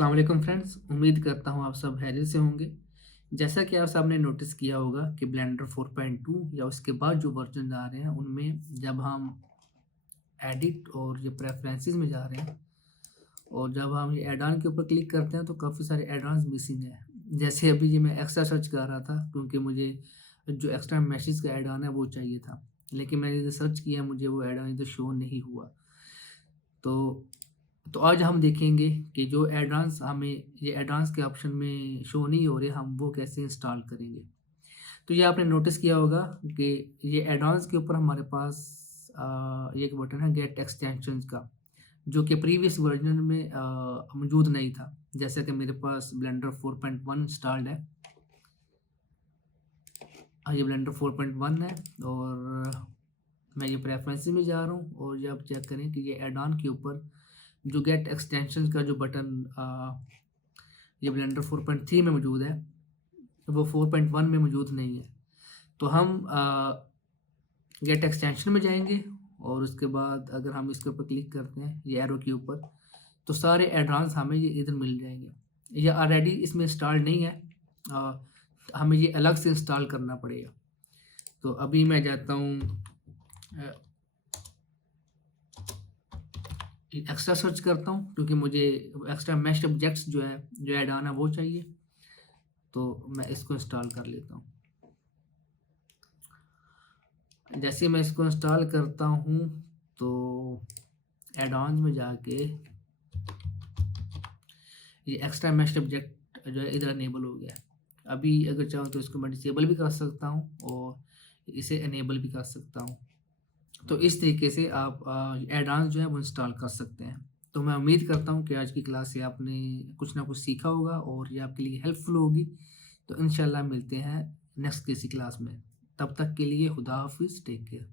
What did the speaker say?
अस्सलाम वालेकुम फ्रेंड्स, उम्मीद करता हूँ आप सब खैरियत से होंगे। जैसा कि आप सबने नोटिस किया होगा कि ब्लेंडर 4.2 या उसके बाद जो वर्जन आ रहे हैं उनमें जब हम एडिट और ये प्रेफरेंसेस में जा रहे हैं और जब हम ये ऐड ऑन के ऊपर क्लिक करते हैं तो काफ़ी सारे ऐड ऑन्स मिसिंग हैं। जैसे अभी ये मैं एक्स्ट्रा सर्च कर रहा था क्योंकि मुझे जो एक्स्ट्रा मैसेज का ऐड ऑन है वो चाहिए था, लेकिन मैंने जो सर्च किया मुझे वो ऐड ऑन इधर शो नहीं हुआ। तो तो आज हम देखेंगे कि जो एड-ऑन्स हमें ये एड-ऑन्स के ऑप्शन में शो नहीं हो रहे, हम वो कैसे इंस्टॉल करेंगे। तो ये आपने नोटिस किया होगा कि ये एड-ऑन्स के ऊपर हमारे पास ये एक बटन है गेट एक्सटेंशंस का, जो कि प्रीवियस वर्जन में मौजूद नहीं था। जैसे कि मेरे पास ब्लेंडर 4.1 इंस्टॉल्ड है। ये ब्लेंडर 4.1 है और मैं ये प्रेफ़रेंसेस में जा रहा हूँ और ये आप चेक करें कि ये ऐड-ऑन के ऊपर जो गेट एक्सटेंशंस का जो बटन ये ब्लेंडर 4.3 में मौजूद है, वो 4.1 में मौजूद नहीं है। तो हम गेट एक्सटेंशन में जाएँगे और उसके बाद अगर हम इसके ऊपर क्लिक करते हैं, ये एरो के ऊपर, तो सारे ऐड-ऑन्स हमें ये इधर मिल जाएँगे। ये ऑलरेडी इसमें इंस्टॉल्ड नहीं है, हमें ये अलग से इंस्टॉल करना पड़ेगा। तो अभी मैं जाता हूँ अ एक्स्ट्रा सर्च करता हूँ क्योंकि मुझे एक्स्ट्रा मैश्ड ऑब्जेक्ट्स जो है, जो ऐड ऑन है वो चाहिए, तो मैं इसको इंस्टॉल कर लेता हूँ। जैसे ही मैं इसको इंस्टॉल करता हूँ, तो ऐड ऑन्स में जाके ये एक्स्ट्रा मैश्ड ऑब्जेक्ट जो है इधर इनेबल हो गया है। अभी अगर चाहूँ तो इसको मैं डिसेबल भी कर सकता हूँ और इसे इनेबल भी कर सकता हूँ। तो इस तरीके से आप ऐड-ऑन्स जो है वो इंस्टॉल कर सकते हैं। तो मैं उम्मीद करता हूँ कि आज की क्लास से आपने कुछ ना कुछ सीखा होगा और ये आपके लिए हेल्पफुल होगी। तो इंशाल्लाह मिलते हैं नेक्स्ट किसी क्लास में। तब तक के लिए खुदा हाफ़िज़, टेक केयर।